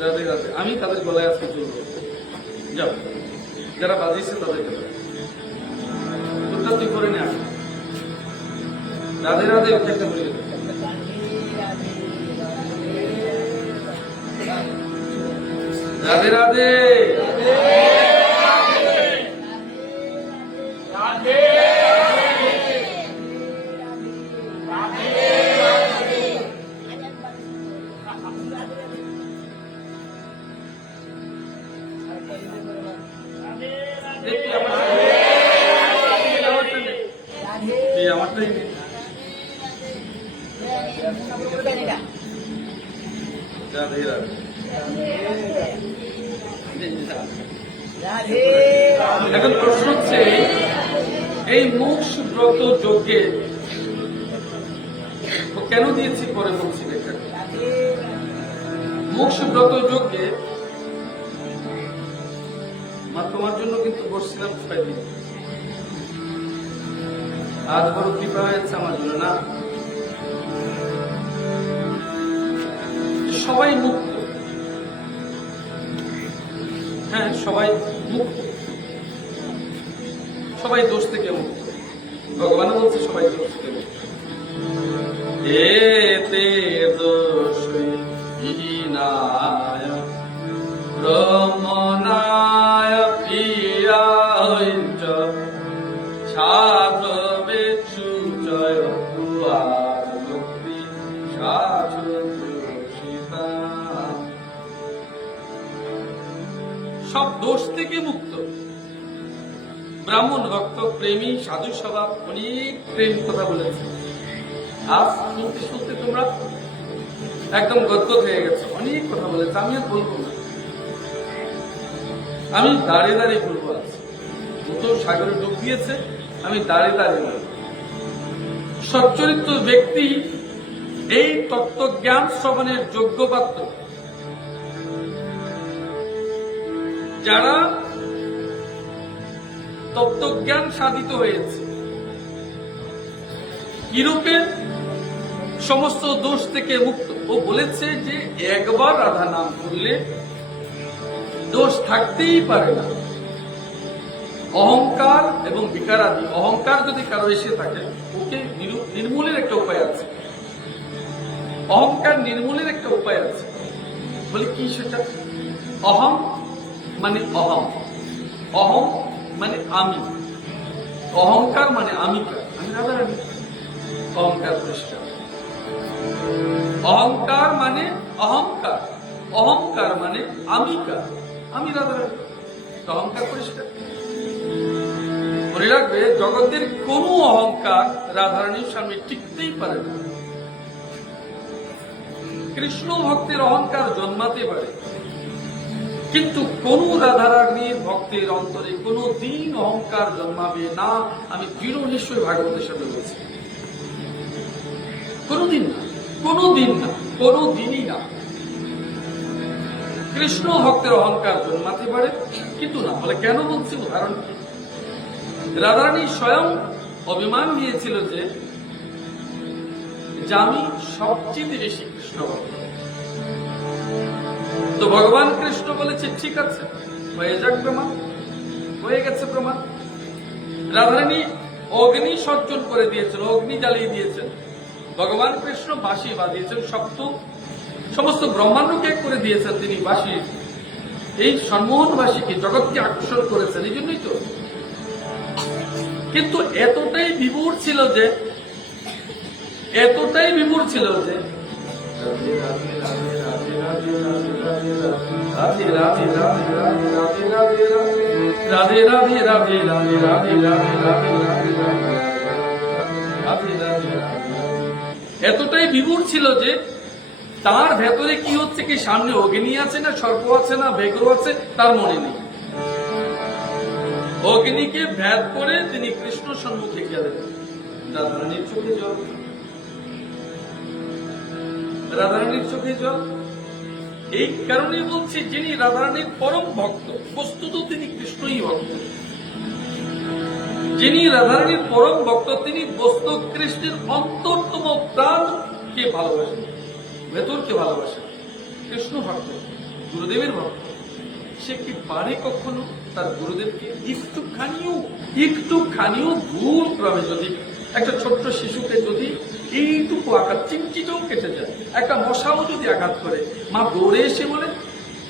রাধে রাধে। আমি তাদের গলায় আজকে চলবো, যাও যারা বাজিয়েছে তাদেরকে তোরটা তুই করে নে। আগে রাধে রাধে একটা বলে রাধে রাধে। আমারটাই নেই। রাধে রাধে। এখন প্রশ্ন হচ্ছে, এই মোক্ষ ব্রত যজ্ঞে কেন দিয়েছি পরে বলছি দেখা। মোক্ষ ব্রত যজ্ঞে মা তোমার জন্য কিন্তু বসছিলাম 6 দিন। আজ বড় কৃপা হয়েছে আমার জন্য না। সবাই মুক্ত, হ্যাঁ সবাই মুক্ত, সবাই দোষ থেকে মুক্ত। ভগবান বলছে সবাই দোষ থেকে মুক্ত। এতে দোষ হীনায় ব্রহ্মণায় প্রিয়ায় চ সাধবে সুজয় ভুয়ার ভক্তি শাশ্বতা। সব দোষ থেকে মুক্ত। ব্রাহ্মণ ভক্ত প্রেমী সাধু স্বভাব, অনেক প্রেম কথা বলেছে। আজ শুনতে শুনতে তোমরা একদম গদগদ হয়ে গেছে। অনেক কথা বলেছে, আমি আর বলবো না। আমি দাঁড়িয়ে দাঁড়িয়ে বলবো। আজ তো সাগরে ডুব দিয়েছে, আমি দাঁড়িয়ে দাঁড়িয়ে বলবো। সচ্চরিত্র ব্যক্তি এই তত্ত্বজ্ঞান শ্রবণের যোগ্য পাত্র। যারা তত্ত্বজ্ঞান সাধিত হয়েছে, ইউরোপের সমস্ত দোষ থেকে মুক্ত। ও বলেছে যে একবার রাধা নাম করলে দোষ থাকতেই পারে না। অহংকার এবং বিকারাদি, অহংকার যদি কারো এসে থাকে ওকে নির্মূলের একটা উপায় আছে। অহংকার নির্মূলের একটা উপায় আছে। বলে কি সেটা? অহং মানে অহম, অহম মানে আমি, অহংকার মানে আমিকা। আমি রাধা রানী, অহংকার পরিষ্কার। অহংকার মানে অহংকার, অহংকার মানে আমিকা, আমি রাধা রানী, অহংকার পরিষ্কার। মনে রাখবে, জগতের কোন অহংকার রাধারানীর সামনে টিকতেই পারে না। কৃষ্ণ ভক্তের অহংকার জন্মাতে পারে, কিন্তু কোন রাধারানীর ভক্তের অন্তরে কোনো দিন অহংকার জন্মাবে না। আমি দৃঢ় নিশ্চয় ভাগবতের সাথে বলছি, কোনদিন না, কোনদিন না, কোনদিনই না। কৃষ্ণ ভক্তের অহংকার জন্মাতে পারে, কিন্তু না। বলে কেন বলছি? উদাহরণ কি? রাধারানী স্বয়ং অভিমান নিয়েছিল যে আমি সবচেয়ে বেশি কৃষ্ণ ভক্ত। তো ভগবান কৃষ্ণ বলেছে ঠিক আছে, হয়ে যাক প্রমাণ। হয়ে গেছে প্রমাণ। রাধারানী অগ্নি সজ্জন করে দিয়েছেন, অগ্নি জ্বালিয়ে দিয়েছেন। ভগবান কৃষ্ণ বাঁশি বাজিয়েছেন, সমস্ত ব্রহ্মাণ্ডকে করে দিয়েছেন তিনি বাঁশি। এই সম্মোহন বাঁশিকে জগৎকে আকর্ষণ করেছেন, এই জন্যই তো। কিন্তু এতটাই বিভোর ছিল যে রাধে রাধে রাধে রাধে এতটাই বিভোর ছিল যে তার ভেতরে কি হচ্ছে, কি সামনে অগ্নি আছে না সর্প আছে না বেগর আছে তার মনে নেই। অগ্নিকে ভেদ করে তিনি কৃষ্ণ সম্মুখে গেলেন। রাধারানীর চোখে জল, রাধারানীর চোখে জল। এই কারণে বলছি, যিনি রাধারানীর পরম ভক্ত, বস্তুত তিনি কৃষ্ণই ভক্ত। যিনি রাধারানীর পরম ভক্ত, তিনি বস্তু কৃষ্ণের অন্তরতম প্রাণকে ভালোবাসেন, ভেতরকে ভালোবাসেন। কৃষ্ণ ভক্ত, গুরুদেবের ভক্ত, সে কি পারে কখনো তার গুরুদেবকে একটুখানিও ভুল ক্রমে যদি একটা ছোট্ট শিশুকে যদি এইটুকু আঘাত চিমচিটাও কেটে যায়, একটা মশাও যদি আঘাত করে, মা দৌড়ে এসে বলে,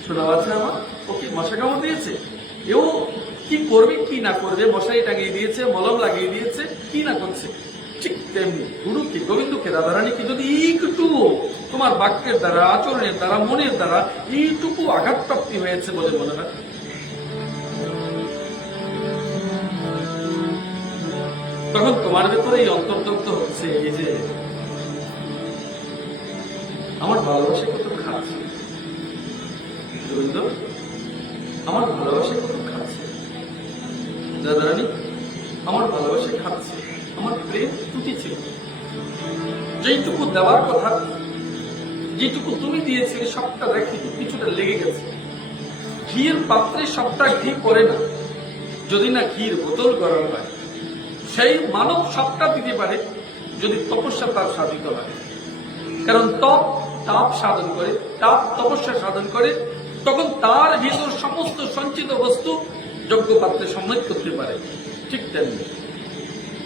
শোনা বাচ্চা আমার, ওকে মশা কামড় দিয়েছে, এও কি করবে কি না করবে, মশারি টাঙিয়ে দিয়েছে, মলম লাগিয়ে দিয়েছে, কি না করছে। ঠিক তেমনি গুরুকে, গোবিন্দকে, রাধারানীকে যদি একটু তোমার বাক্যের দ্বারা, আচরণের দ্বারা, মনের দ্বারা এইটুকু আঘাত প্রাপ্তি হয়েছে বলে মনে হয়, তখন তোমার ভেতরে এই অন্তর্দগ্ধ হচ্ছে এই যে আমার ভালোবাসা কত খাচ্ছে গোবিন্দ, আমার ভালোবাসা কত খাচ্ছে রাধারানী, আমার ভালোবাসা খাচ্ছে, আমার প্রেম টুটেছে, যেইটুকু দেওয়ার কথা, যেটুকু তুমি দিয়েছিলে সবটা দেখি কিছুটা লেগে গেছে। ঘিয়ের পাত্রে সবটা ঘি পড়ে না, যদি না ঘির বোতল গরম হয়। সেই মানব সবটা দিতে পারে যদি তপস্যা তার সাধিত হয়। কারণ তাপ সাধন করে, তপস্যা সাধন করে, তখন তার ভিতর সমস্ত সঞ্চিত বস্তু যজ্ঞ পাত্রে সম্মিলিত করতে পারে। ঠিক তেমনি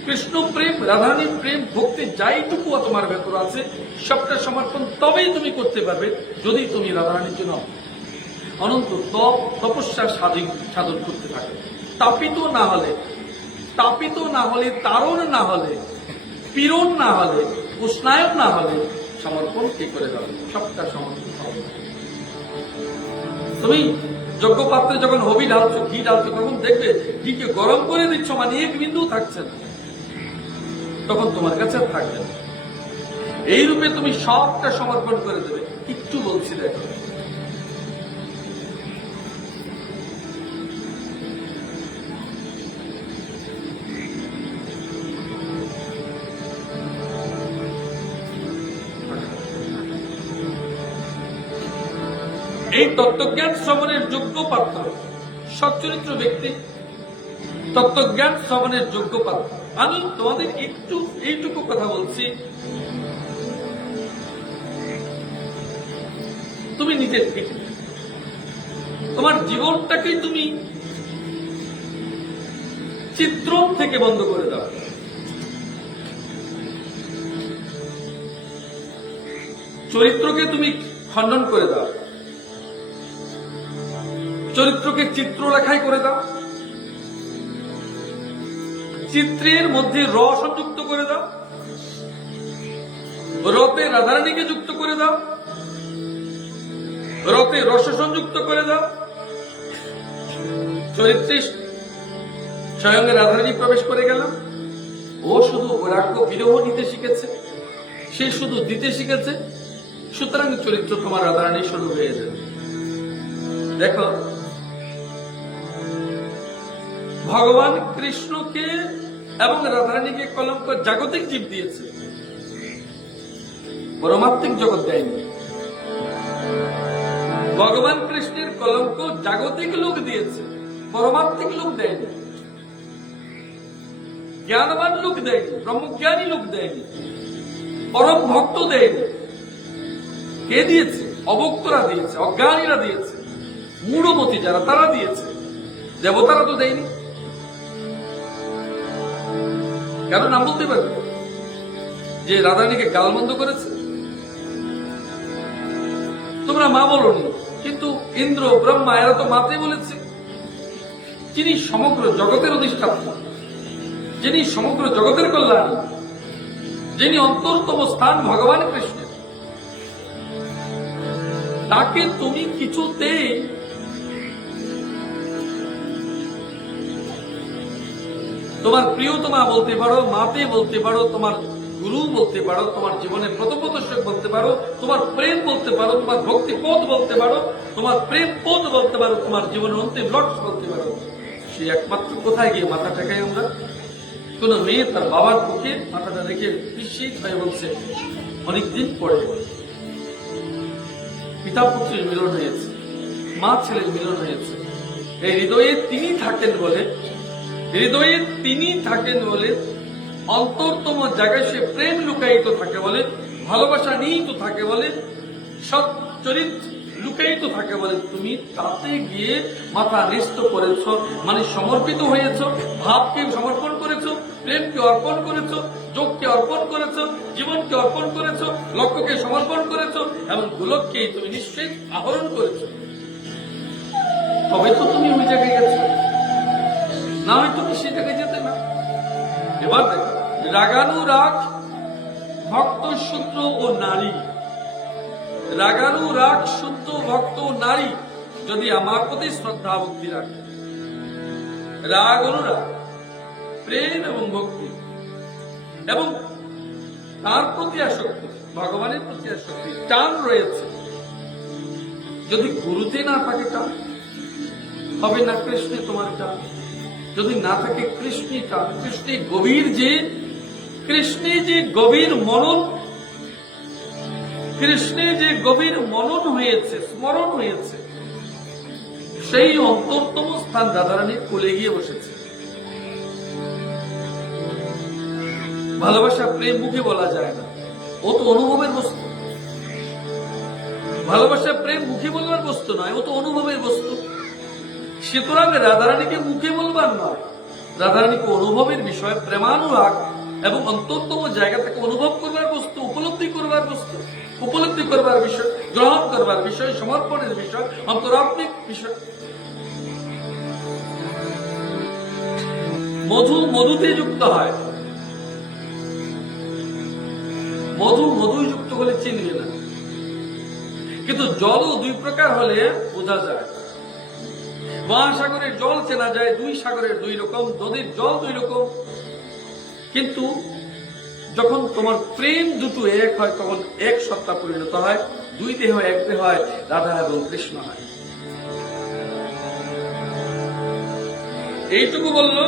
কৃষ্ণ প্রেম, রাধারানীর প্রেম, ভক্তি যাইটুকু তোমার ভেতর আছে সবটা সমর্পণ তবেই তুমি করতে পারবে যদি তুমি রাধারানীর জন্য অনন্ত তপস্যা সাধন করতে থাকো। তাপিত না হলে, তারণ না হলে, পীড়ন না হলে, উষ্ণায়ন না হলে সমর্পণ কি করে হবে? সবটা সমর্পণ হবে। তুমি যজ্ঞ পাত্রে যখন হবি ঢালছো, ঘি ঢালছো, তখন দেখবে ঘিকে গরম করে দিচ্ছ, মানে এক বিন্দু থাকছে না, তখন তোমার কাছে আর থাকবে না। এই রূপে তুমি সবটা সমর্পণ করে দেবে। একটু বলছি দেখো, এই তত্ত্বজ্ঞান শ্রবণের যোগ্য পাত্র, সচ্চরিত্র ব্যক্তি তত্ত্বজ্ঞান শ্রবণের যোগ্য পাত্র। আমি তোমাদের একটু এইটুকু কথা বলছি, তুমি নিজের পিঠে তোমার জীবনটাকেই তুমি চিত্রণ থেকে বন্ধ করে দাও। চরিত্রকে তুমি খণ্ডন করে দাও, চরিত্রকে চিত্রলেখায় করে দাও, চিত্রের মধ্যে র সংযুক্ত করে দাও, রতে রাধারানীকে যুক্ত করে দাও, রতে রস সংযুক্ত করে দাও। চরিত্রে স্বয়ং রাধারানী প্রবেশ করে গেল, ও শুধু বৈরাগ্য বিরহ নিতে শিখেছে, সে শুধু দিতে শিখেছে, সুতরাং চরিত্র তোমার রাধারানী শুরু হয়ে যাবে। দেখো, ভগবান কৃষ্ণকে এবং রাধারানীকে কলঙ্ক জাগতিক জীব দিয়েছে, পরমাত্মিক জগৎ দেয়নি। ভগবান কৃষ্ণের কলঙ্ক জাগতিক লোক দিয়েছে, পরমাত্মিক লোক দেয়নি, জ্ঞানবান লোক দেয়নি, ব্রহ্মজ্ঞানী লোক দেয়নি, পরম ভক্ত দেয়নি। কে দিয়েছে? অভক্তরা দিয়েছে, অজ্ঞানীরা দিয়েছে, মূঢ়মতি যারা তারা দিয়েছে, দেবতারা তো দেয়নি। কেন নাম বলতে পারবে যে রাধারানীকে গালমন্দ করেছে? তোমরা মা বলনি, কিন্তু ইন্দ্র, ব্রহ্মা এরা তো মাতে বলেছে। যিনি সমগ্র জগতের অধিষ্ঠাতা, যিনি সমগ্র জগতের কল্যাণ, যিনি অন্তরতম স্থান ভগবান কৃষ্ণের, তাকে তুমি কিছুতেই তোমার প্রিয়তমা বলতে পারো, মাতে বলতে পারো, তোমার গুরু বলতে পারো, তোমার জীবনের প্রথমপদর্শক বলতে পারো, তোমার প্রেম বলতে পারো, তোমার ভক্তি পথ বলতে পারো, তোমার প্রেম পথ বলতে পারো, তোমার জীবনের অন্তিম লক্ষ্য বলতে পারো। সে একমাত্র কোথায় গিয়ে মাথা টেকাই আমরা? কোন মেয়ে তার বাবার বুকে মাথাটা রেখে নিশ্চিত হয়ে বলছে, অনেকদিন পরে পিতা পুত্রের মিলন হয়েছে, মা ছেলের মিলন হয়েছে। এই হৃদয়ে তিনি থাকেন বলে, হৃদয়ে তিনি থাকেন বলে, অন্তরতম জায়গায় সে প্রেম লুকায়িত থাকে বলে, ভালোবাসা নিহিত থাকে বলে, সৎ চরিত্র লুকায়িত থাকে বলে তুমি তাতে গিয়ে মাথা ন্যস্ত করেছ, মানে সমর্পিত হয়েছ, ভাবকে সমর্পণ করেছ, প্রেমকে অর্পণ করেছ, যোগকে অর্পণ করেছ, জীবনকে অর্পণ করেছ, লক্ষ্যকে সমর্পণ করেছ এবং গোলককে তুমি নিশ্চিত আহরণ করেছ। তবে তো তুমি ওই জায়গায় গেছো, না হয় তুমি সেই জায়গায় যেতে না। এবার দেখো, রাগানুরাগ ভক্ত শূদ্র ও নারী, রাগানুরাগ শুদ্ধ ভক্ত নারী যদি আমার প্রতি শ্রদ্ধা ভক্তি রাখে, রাগ অনুরাগ প্রেম এবং ভক্তি এবং তার প্রতি আসক্তি, ভগবানের প্রতি আসক্তি, টান রয়েছে, যদি গুরুতে না থাকে টান, হবে না কৃষ্ণে তোমার টান। যদি না থাকে কৃষ্ণে টান, কৃষ্ণে গভীর মনন, কৃষ্ণে যে গভীর মনন হয়েছে, স্মরণ হয়েছে, সেই অন্তরতম স্থান রাধারানীর কোলে গিয়ে বসেছে। ভালোবাসা প্রেম মুখে বলা যায় না, ও তো অনুভবের বস্তু। ভালোবাসা প্রেম মুখে বলবার বস্তু নয়, ও তো অনুভবের বস্তু। সুতরাং রাধারানীকে মুখে বলবার নয়, রাধারানীকে অনুভবের বিষয়, প্রেমানুরাগ এবং অন্তরতম জায়গা থেকে অনুভব করবার বস্তু, উপলব্ধি করবার বস্তু, উপলব্ধি করবার বিষয়, গ্রহণ করবার বিষয়, সমর্পণের বিষয়, অন্তরাত্মিক বিষয়। মধু মধুতে যুক্ত হয়, মধু যুক্ত হলে চিনবে না, কিন্তু জলও দুই প্রকার হলে বোঝা যায়। মহাসাগরের জল চেনা যায়, দুই সাগরের দুই রকম, নদীর জল দুই রকম, কিন্তু যখন তোমার প্রেম দুটো এক হয় তখন এক সত্তা পরিণত হয়, দুই দেহ এক দেহ হয়, রাধা এবং কৃষ্ণ হয়। এইটুকু বলল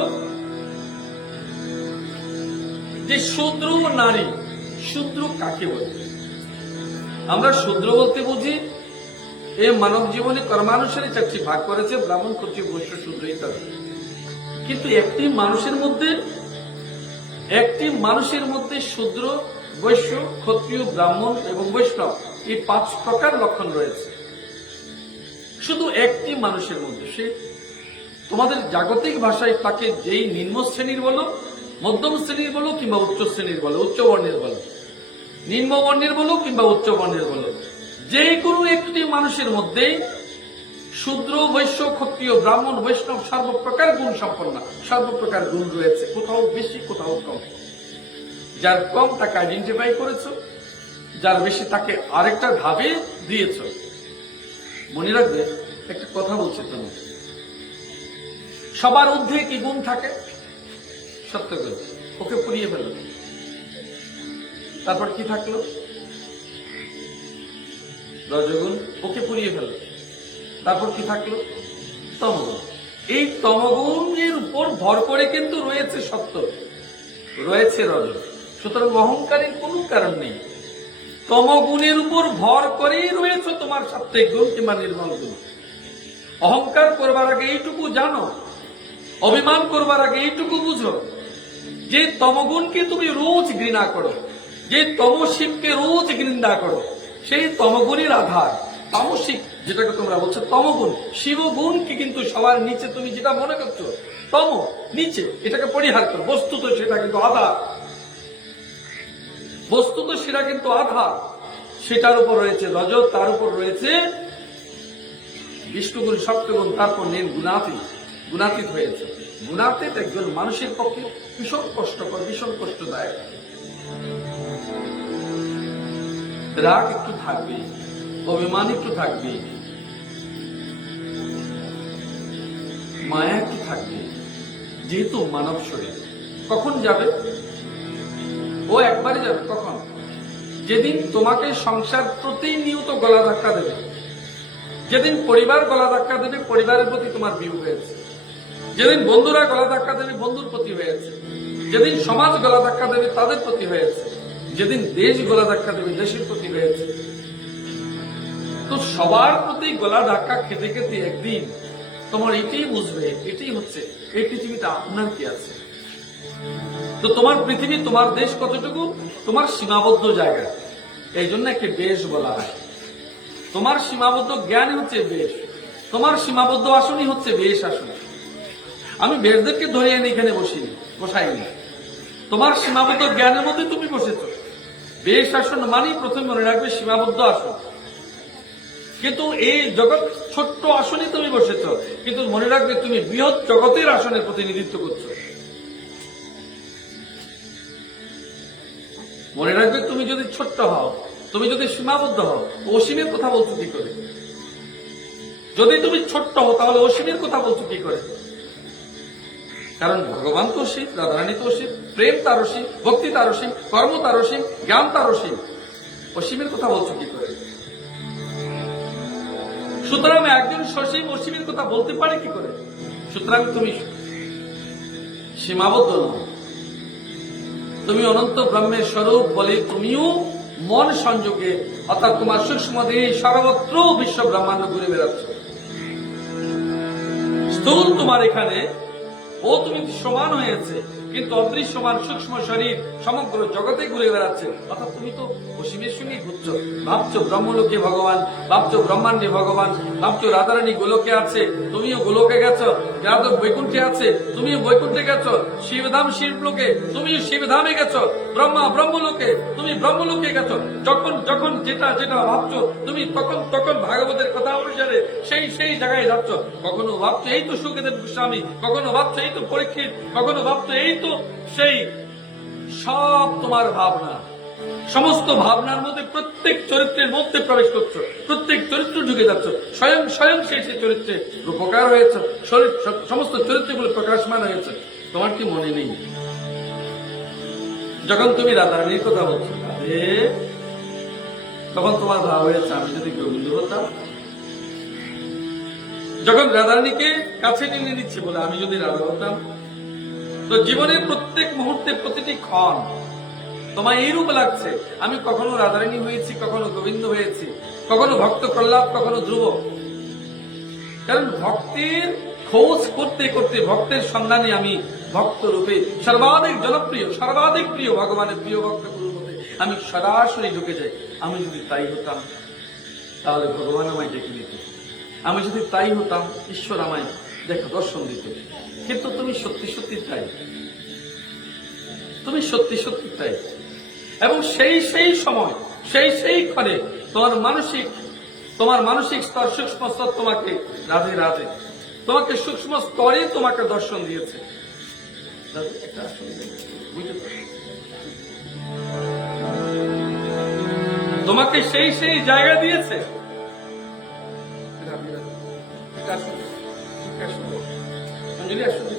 যে শূদ্র ও নারী। শূদ্র কাকে বলে? আমরা শূদ্র বলতে বুঝি এই মানব জীবনে কর্মানুসারে চারটি ভাগ করেছে, ব্রাহ্মণ, ক্ষত্রিয়, বৈশ্য, শূদ্র ইত্যাদি। কিন্তু একটি মানুষের মধ্যে শূদ্র, বৈশ্য, ক্ষত্রিয়, ব্রাহ্মণ এবং বৈষ্ণব এই 5 প্রকার লক্ষণ রয়েছে শুধু একটি মানুষের মধ্যে। সে তোমাদের জাগতিক ভাষায় তাকে যেই নিম্ন শ্রেণীর বলো, মধ্যম শ্রেণীর বলো কিংবা উচ্চ শ্রেণীর বলো, উচ্চ বর্ণের বলো, নিম্ন বর্ণের বলো কিংবা উচ্চ বর্ণের বলো, যে কোনো একটি মানুষের মধ্যে শূদ্র, বৈশ্য, ক্ষত্রিয়, ব্রাহ্মণ, বৈষ্ণব সর্বপ্রকার গুণ সম্পন্ন, সর্বপ্রকার গুণ রয়েছে, কোথাও বেশি কোথাও কম। যার কম তাকে আইডেন্টিফাই করেছো, যার বেশি তাকে আরেকটা ভাবে দিয়েছ। মনে রাখবে, একটা কথা বলছি তুমি, সবার ঊর্ধ্বে কি গুণ থাকে? সত্যগুণ। ওকে পুড়িয়ে ফেলো, তারপর কি থাকলো? রজগুণ। ওকে পুড়িয়ে ফেলো, তারপর কি থাকলো? তমগুণ। এই তমগুণের উপর ভর করে কিন্তু রয়েছে সত্য, রয়েছে রজ। সুতরাং অহংকারের কোন কারণ নেই। তমগুণের উপর ভর করেই রয়েছে তোমার সাত্ত্বিক গুণ কিংবা নির্মল গুণ। অহংকার করবার আগে এইটুকু জানো, অভিমান করবার আগে এইটুকু বুঝো যে তমগুণকে তুমি রোজ ঘৃণা করো, যে তমশিবকে রোজ ঘৃণা করো, সেই তমগুণের আধার তামসিক যেটাকে তোমরা বলছো তমগুণ, শিবগুণকে কিন্তু সবার নিচে তুমি যেটা মনে করছো তম নিচে, এটাকে পরিহার করো। বস্তুত সেটা কিন্তু আধার, বস্তুত সেটা কিন্তু আধার। সেটার উপর রয়েছে রজ, তার উপর রয়েছে বিষ্ণুগুণ, সপ্তগুণ, তারপর নেন গুণাতীত। গুণাতীত হয়েছে। গুণাতীত একজন মানুষের পক্ষে ভীষণ কষ্টকর, ভীষণ কষ্টদায়ক। রাগ একটু থাকবে, অভিমান একটু থাকবে, মায়া একটু থাকবে, যেহেতু মানব শরীর। কখন যাবে? ও একবারে যাবে। কখন? যেদিন তোমাকে সংসার প্রতিনিয়ত গলা ধাক্কা দেবে, যেদিন পরিবার গলা ধাক্কা দেবে, পরিবারের প্রতি তোমার বিয়োগ হয়েছে, যেদিন বন্ধুরা গলা ধাক্কা দেবে, বন্ধুর প্রতি হয়েছে, যেদিন সমাজ গলা ধাক্কা দেবে, তাদের প্রতি হয়েছে, যেদিন দেশ গলা ধাক্কা দেবে, দেশের প্রতি হয়েছে। তো সবার প্রতি গলা ধাক্কা খেতে খেতে একদিন তোমার এটাই বুঝবে, এটাই হচ্ছে এই পৃথিবীটা আপনার কি আছে। তো তোমার পৃথিবী, তোমার দেশ কতটুকু? তোমার সীমাবদ্ধ জায়গা। এই জন্য একটি দেশ বলা হয়। তোমার সীমাবদ্ধ জ্ঞানই হচ্ছে বেশ, তোমার সীমাবদ্ধ আসনই হচ্ছে বেশ আসন। আমি বেশদেরকে ধরে এনে এখানে বসাইনি, তোমার সীমাবদ্ধ জ্ঞানের মধ্যে তুমি বসেছ। বেশ আসন মানেই প্রথমে মনে রাখবে সীমাবদ্ধ আসন। কিন্তু এই জগৎ ছোট্ট আসনে তুমি বসেছ, কিন্তু মনে রাখবে তুমি বৃহৎ জগতের আসনের প্রতিনিধিত্ব করছো। মনে রাখবে তুমি যদি ছোট্ট হও, তুমি যদি সীমাবদ্ধ হও, অসীমের কথা বলছো কি করে? যদি তুমি ছোট্ট হও তাহলে অসীমের কথা বলছো কি করে? কারণ ভগবান তো অসীম, রাধারানী তো অসীম, প্রেম তার অসীম, ভক্তি তার অসীম, কর্ম তার অসীম, জ্ঞান তার অসীম। অসীমের কথা বলছো কি করে? সুতরাং একজন সসীম অসীমের কথা বলতে পারে কি করে? সুতরাং তুমি সীমাবদ্ধ নও, তুমি অনন্ত ব্রহ্মের স্বরূপ বলে তুমিও মন সংযোগে, অর্থাৎ তোমার সূক্ষ্ম দেহে সর্বত্র বিশ্ব ব্রহ্মাণ্ড ঘুরে বেড়াচ্ছ। স্থূল তোমার এখানে ও তুমি সমান হয়েছে, কিন্তু অদৃশ্যমান সূক্ষ্ম শরীর সমগ্র জগতে ঘুরে বেড়াচ্ছে। অর্থাৎ তুমি তো অসীমের সঙ্গে ঘুরছো, ভাবছো ব্রহ্মলোকে ভগবান, ভাবছো ব্রহ্মাণ্ডে ভগবান, ভাবছো রাধারানী গোলকে আছে, তুমিও গোলকে গেছো, যাদব বৈকুণ্ঠে আছে, তুমিও বৈকুণ্ঠে গেছো, শিবধাম শিবলোকে, তুমিও শিবধামে গেছো, ব্রহ্মা ব্রহ্মলোকে, তুমি ব্রহ্মলোকে গেছো। যখন যখন যেটা যেটা ভাবছো তুমি তখন তখন ভাগবতের কথা অনুসারে সেই জায়গায় যাচ্ছ। কখনো ভাবছো এই তো সুখদেব গোস্বামী, কখনো ভাবছো এই তো পরীক্ষিত, কখনো ভাবছো এই তো সেই। সব তোমার ভাবনা, সমস্ত ভাবনার মধ্যে প্রত্যেক চরিত্রের মধ্যে প্রবেশ করছো, প্রত্যেক চরিত্র ঢুকে যাচ্ছ, স্বয়ং স্বয়ং সেই চরিত্রে রূপকার হয়েছে, সমস্ত চরিত্রগুলো প্রকাশমান হয়েছে। তোমার কি মনে নেই যখন তুমি রাধারানীর কথা বলছো তখন তোমার ভাব হয়েছে আমি যদি গোবিন্দ হতাম? যখন রাধারানীকে কাছে টেনে নিচ্ছে বলে আমি যদি রাধা হতাম? তো জীবনের প্রত্যেক মুহূর্তে প্রতিটি ক্ষণ তোমার এইরূপ লাগছে আমি কখনো রাধারানী হয়েছি, কখনো গোবিন্দ হয়েছি, কখনো ভক্ত প্রহ্লাদ, কখনো ধ্রুব। কারণ ভক্তের খোঁজ করতে করতে ভক্তের সন্ধানে আমি ভক্ত রূপে সর্বাধিক জনপ্রিয়, সর্বাধিক প্রিয় ভগবানের প্রিয় ভক্ত গুরুর মধ্যে আমি সরাসরি ঢুকে যাই। আমি যদি তাই হতাম তাহলে ভগবান আমায় ডেকে দিত, আমি যদি তাই হতাম ঈশ্বর আমায় দেখা দর্শন দিত। কিন্তু তুমি সত্যি সত্যি তাই, তুমি সত্যি সত্যি তাই। এবং সেই সময় সেই ক্ষণে তোমার মানসিক স্তর, সূক্ষ্ম স্তর তোমাকে রাধে রাধে, তোমাকে সূক্ষ্ম স্তরে তোমাকে দর্শন দিয়েছে। তোমাকে সেই জায়গা দিয়েছে। অঞ্জলি আসলে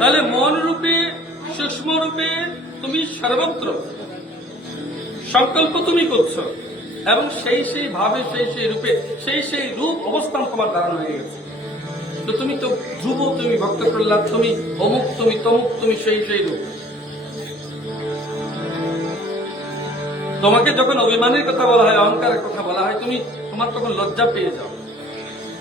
তাহলে মন রূপে, সূক্ষ্ম রূপে তুমি সর্বত্র সংকল্প তুমি করছো, এবং সেই ভাবে সেই রূপে সেই রূপ অবস্থান তোমার ধারণ হয়ে গেছে। তো তুমি তো ধ্রুব, তুমি ভক্ত প্রহ্লাদ, তুমি অমুক, তুমি তমুক, তুমি সেই রূপ। তোমাকে যখন অভিমানের কথা বলা হয়, অহংকারের কথা বলা হয়, তোমার তখন লজ্জা পেয়ে যাও।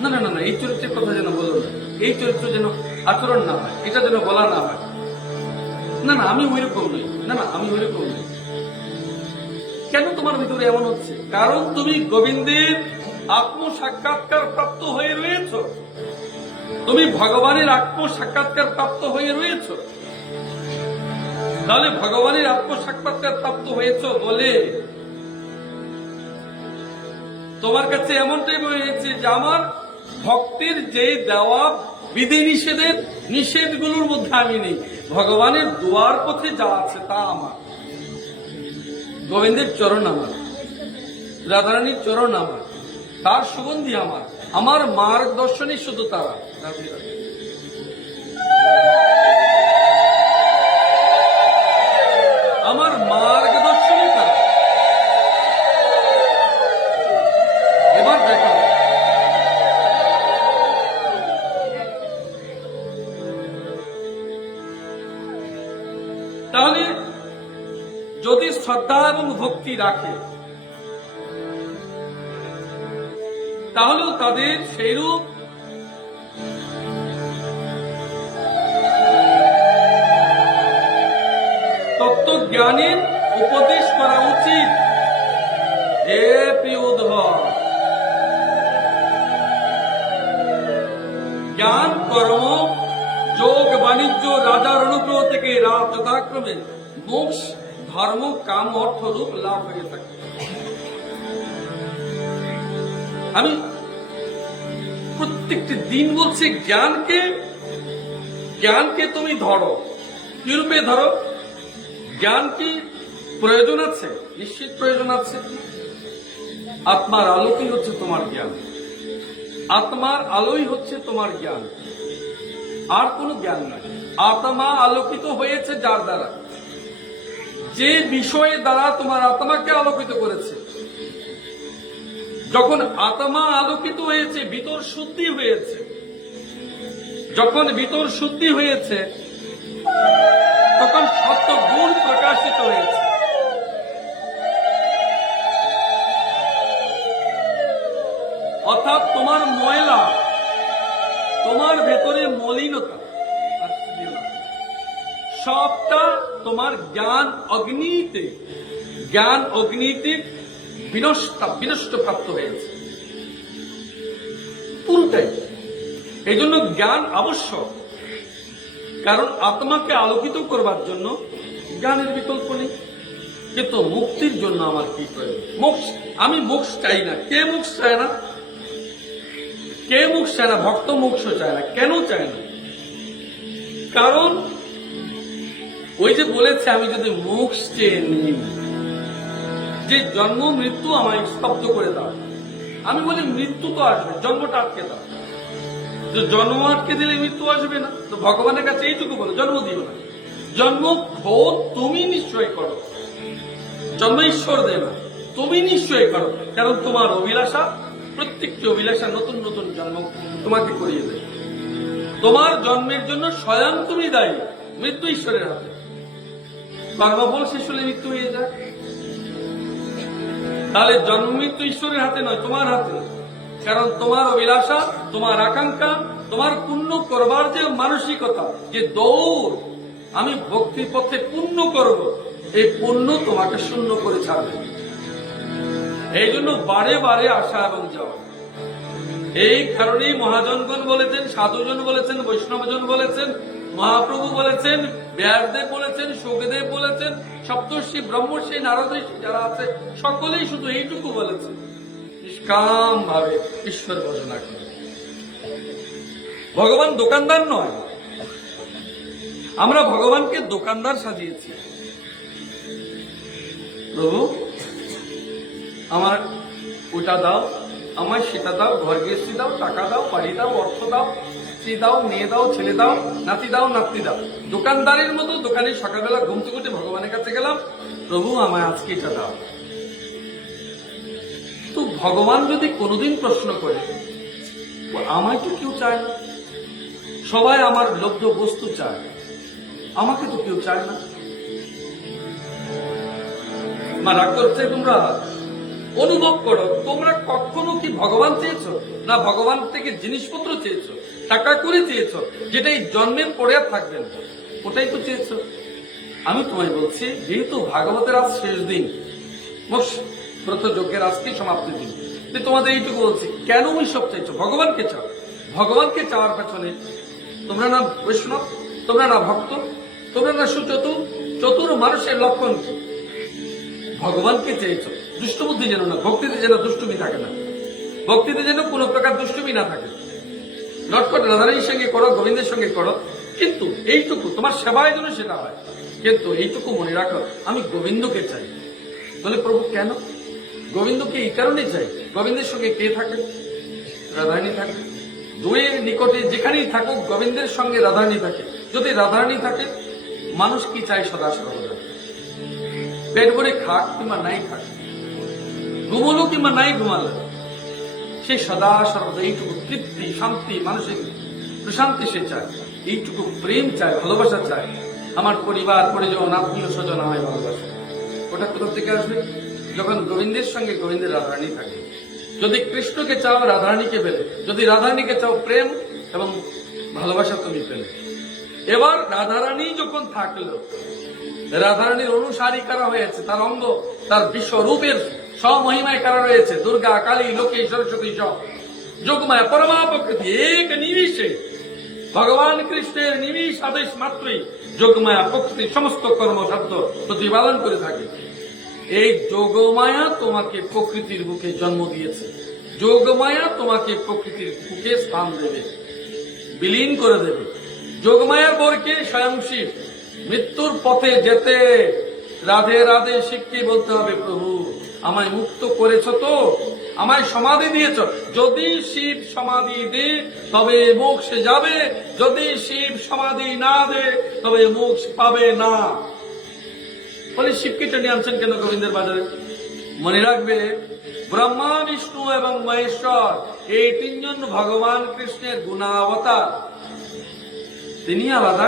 না না না না, এই চরিত্রের কথা যেন বলো না, এই চরিত্র যেন আচরণ না হয়, এটা যেন বলা না হয়। না না আমি ওইরকম নই, না না আমি ওইরকম নই। কেন তোমার ভিতরে এমন হচ্ছে? কারণ তুমি গোবিন্দের আত্ম সাক্ষাৎকার প্রাপ্ত হয়ে রয়েছ, তুমি ভগবানের আত্ম সাক্ষাৎকার প্রাপ্ত হয়ে রয়েছ। তাহলে ভগবানের আত্ম সাক্ষাৎকার প্রাপ্ত হয়েছ বলে তোমার কাছে এমনটাই মনে হয়েছে যে আমার ভক্তের যে দেওয়া বিধি নিষেধগুলোর মধ্যে আমি নেই, ভগবানের দুয়ার পথে যা আছে তা আমার, গোবিন্দের চরণ আমার, রাধারানীর চরণ আমার, তার সুগন্ধি আমার মার্গদর্শনই শুধু তারা। আমার মার্গদর্শনই তারা। আবার দেখা হবে। তাহলে যদি শ্রদ্ধা এবং ভক্তি রাখে তাহলেও তাদের সেইরূপ তত্ত্বজ্ঞানের উপদেশ করা উচিত। হে প্রিয় উদ্ধব, জ্ঞান, কর্ম, যোগ, বাণিজ্য, রাজার অনুগ্রহ থেকে যথাক্রমে মোক্ষ, ধর্ম, কাম, অর্থ রূপ লাভ হয়ে থাকে। আমি প্রত্যেকটি দিন বলছি জ্ঞানকে তুমি ধরো। কি রূপে ধরো? জ্ঞান কি প্রয়োজন আছে? নিশ্চিত প্রয়োজন আছে। আত্মার আলোকই হচ্ছে তোমার জ্ঞান। আত্মার আলোই হচ্ছে তোমার জ্ঞান, আর কোনো জ্ঞান নাই। আত্মা আলোকিত হয়েছে যার দ্বারা, যে বিষয়ের দ্বারা তোমার আত্মাকে আলোকিত করেছে। যখন আত্মা আলোকিত হয়েছে, ভিতর শুদ্ধি হয়েছে, যখন ভিতর শুদ্ধি হয়েছে তখন সত্য গুণ প্রকাশিত হয়েছে। অর্থাৎ তোমার ময়লা, তোমার ভেতরে মলিনতা সবটা তোমার জ্ঞান অগ্নিতে বিনষ্ট প্রাপ্ত হয়েছে পুরোটাই। এই জন্য জ্ঞান আবশ্যক, কারণ আত্মাকে আলোকিত করবার জন্য জ্ঞানের বিকল্প নেই। কিন্তু মুক্তির জন্য আমার কি প্রয়োজন? মোক্ষ। আমি মোক্ষ চাই না। কে মোক্ষ চায় না? কে মোক্ষ চায় না? ভক্ত মোক্ষ চায় না। কেন চায় না? কারণ ওই যে বলেছে, আমি যদি মোক্ষ চেয়ে নিই, যে জন্ম মৃত্যু আমায় স্তব্ধ করে দাও। আমি বলি মৃত্যু তো আসবে, জন্মটা আটকে দাও। তো জন্ম আটকে দিলে মৃত্যু আসবে না। তো ভগবানের কাছে এইটুকু বলো, জন্ম দিও না। জন্ম ভোগ তুমি নিশ্চয় করো, জন্ম ঈশ্বর দেয় না, তুমি নিশ্চয় করো। কারণ তোমার অভিলাষা, প্রত্যেকটি অভিলাষা নতুন নতুন জন্ম তোমাকে করিয়ে দেয়। তোমার জন্মের জন্য স্বয়ং তুমি দায়ী। মৃত্যু ঈশ্বরের হাতে। কর্মফল শেষ হলে মৃত্যু হয়ে যায়। তাহলে জন্ম মৃত্যু ঈশ্বরের হাতে নয়, তোমার হাতে। কারণ তোমার অভিলাষা, তোমার আকাঙ্ক্ষা, তোমার পুণ্য করবার যে মানসিকতা, যে দৌড়, আমি ভক্তির পথে পুণ্য করব, এই পুণ্য তোমাকে শূন্য করে ছাড়বে। এই জন্য বারে বারে আসা এবং যাওয়া। এই কারণেই মহাজনগণ বলেছেন, সাধুজন বলেছেন, বৈষ্ণবজন বলেছেন, মহাপ্রভু বলেছেন, ব্যাসদেব বলেছেন, সুখদেব বলেছেন, সপ্তর্ষি, ব্রহ্মর্ষি, নারদ ঋষি যারা আছে সকলেই শুধু এইটুকু বলেছেন, নিষ্কাম ভাবে ঈশ্বর ভজনা করে। ভগবান দোকানদার নয়। আমরা ভগবানকে দোকানদার সাজিয়েছি। প্রভু আমার ওটা দাও, আমার সেটা দাও, ঘর গৃহস্থী দাও, টাকা দাও, বাড়ি দাও, অর্থ দাও, স্ত্রী দাও, মেয়ে দাও, ছেলে দাও, নাতি দাও, নাতনি দাও। দোকানদারের মতো দোকানে সকালবেলা ঘুম থেকে উঠে ভগবানের কাছে গেলাম, প্রভু আমায় আজকে এটা দাও। তো ভগবান যদি কোনোদিন প্রশ্ন করে, আমায় তো কেউ চায় না, সবাই আমার লব্ধ বস্তু চায়, আমাকে তো কেউ চায় না। মা রাগ করছে? তোমরা অনুভব করো, তোমরা কখনো কি ভগবান চেয়েছো? না ভগবান থেকে জিনিসপত্র চেয়েছো, টাকা করে চেয়েছো, যেটা এই জন্মের পরে আর থাকবে না, ওটাই তো চেয়েছো। আমি তোমায় বলছি, যেহেতু ভাগবতের আজ শেষ দিন, ব্রত যজ্ঞের আজকেই সমাপ্তি দিন, তোমাদের এইটুকু বলছি, কেন ওইসব চাইছো? ভগবানকে চাও। ভগবানকে চাওয়ার পেছনে তোমরা না বৈষ্ণব, তোমরা না ভক্ত, তোমরা না সুচতুর। চতুর মানুষের লক্ষণ কি? ভগবানকে চেয়েছো। দুষ্টবুদ্ধি যেন না, ভক্তিতে যেন দুষ্টুমি থাকে না, ভক্তিতে যেন কোনো প্রকার দুষ্টুমি না থাকে। নটকট রাধারানীর সঙ্গে করো, গোবিন্দের সঙ্গে করো, কিন্তু এইটুকু তোমার সেবায় যেন সেটা হয়। কিন্তু এইটুকু মনে রাখো, আমি গোবিন্দকে চাই। বলে প্রভু কেন? গোবিন্দকে এই কারণে চাই, গোবিন্দের সঙ্গে কে থাকে? রাধারানী থাকে। দুয়ের নিকটে যেখানেই থাকুক, গোবিন্দের সঙ্গে রাধারানী থাকে। যদি রাধারানী থাকে, মানুষ কি চাই? সদা সর্বদা পেট ভরে খাক কিংবা নাই খাক, ঘুমলো কিংবা নাই ঘুমালো, সে সদা সর্বদা এইটুকু তৃপ্তি, শান্তি, মানসিক প্রশান্তি সে চায়, এইটুকু প্রেম চায়, ভালোবাসা চায়। আমার পরিবার, পরিজন, আত্মীয় স্বজন আমায় ভালোবাসে। ওটা কোথা থেকে আসবে? যখন গোবিন্দের সঙ্গে গোবিন্দের রাধারানী থাকে। যদি কৃষ্ণকে চাও, রাধারানীকে পেলে। যদি রাধারানীকে চাও, প্রেম এবং ভালোবাসা তুমি পেলে। এবার রাধারানী যখন থাকলো, রাধারানীর অনুসারী কারা হয়েছে, তার অঙ্গ, তার বিশ্বরূপের স্বমহিমায় কারা রয়েছে? দুর্গা, কালী, লক্ষ্মী, সরস্বতী, সব যোগমায়া, পরমা প্রকৃতি, এক নিমিষে ভগবান কৃষ্ণের নিমিষ আদেশ মাত্রই যোগমায়া প্রকৃতি সমস্ত কর্মসাধ্য প্রতিপালন করে থাকে। এই যোগমায়া তোমাকে প্রকৃতির বুকে জন্ম দিয়েছে। যোগমায়া তোমাকে প্রকৃতির বুকে স্থান দেবে, বিলীন করে দেবে। যোগমায়ার বরকে স্বয়ং শিব। মৃত্যুর পথে যেতে রাধে রাধে শিবকে বলতে হবে, প্রভু আমায় মুক্ত করেছ তো, আমায় সমাধি দিয়েছ। যদি শিব সমাধি দে তবে মোক্ষে যাবে, যদি শিব সমাধি না দে তবে মোক্ষ পাবে না। বলে শিবকে টেনে আনছেন কেন গোবিন্দের বাজারে? মনে রাখবে, ব্রহ্মা, বিষ্ণু এবং মহেশ্বর এই তিনজন ভগবান কৃষ্ণের গুণাবতার। তিনি আলাদা।